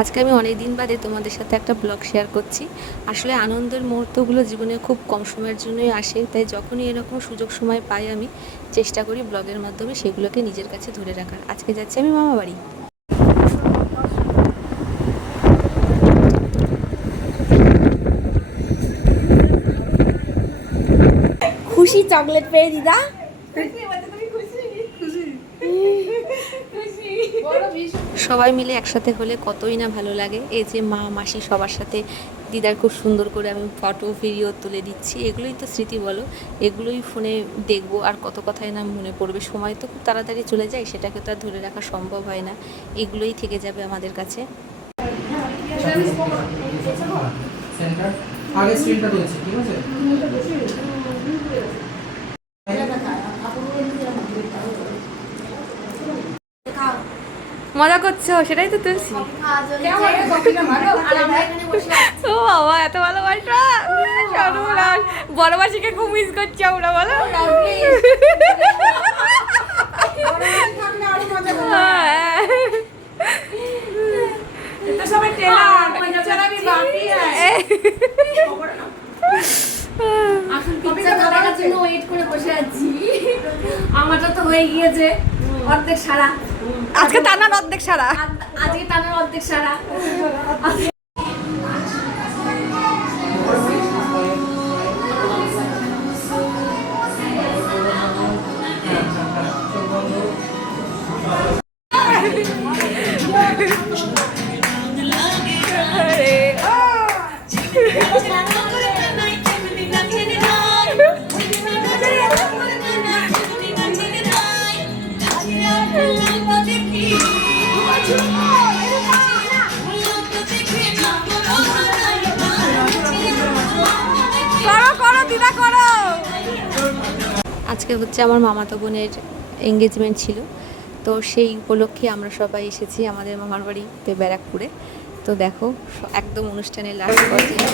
আজকে আমি অনেক দিন বাদে তোমাদের সাথে একটা ব্লগ শেয়ার করছি। আসলে আনন্দের মুহূর্তগুলো জীবনে খুব কম সময়ের জন্যই আসে, তাই যখনই এরকম সুযোগ সময় পাই আমি চেষ্টা করি ব্লগের মাধ্যমে সেগুলোকে নিজের কাছে ধরে রাখার। আজকে যাচ্ছি আমি মামা বাড়ি। খুশি চকলেট পেয়ে দিদা। সবাই মিলে একসাথে হলে কতই না ভালো লাগে। এই যে মা মাসি সবার সাথে দিদার খুব সুন্দর করে আমি ফটো ভিডিও তুলে দিচ্ছি, এগুলোই তো স্মৃতি বলো। এগুলোই ফোনে দেখবো আর কত কথাই না মনে পড়বে। সময় তো খুব তাড়াতাড়ি চলে যায়, সেটাকে তো আর ধরে রাখা সম্ভব হয় না। এগুলোই থেকে যাবে আমাদের কাছে। মজা করছো সেটাই তো তুলছি। ও বাবা, এত ভালোবাসা। বড় মাসিকে খুব মিস করছি আমরা, বলো। আমারটা তো হয়ে গিয়েছে অর্ধেক সারা। আজকে টানার অর্ধেক সারা। আজকে টানার অর্ধেক সারা। আজকে হচ্ছে আমার মামাতো বোনের এঙ্গেজমেন্ট ছিল, তো সেই উপলক্ষে আমরা সবাই এসেছি আমাদের মামার বাড়িতে ব্যারাকপুরে। তো দেখো একদম অনুষ্ঠানের লাস্ট পর্যায়ে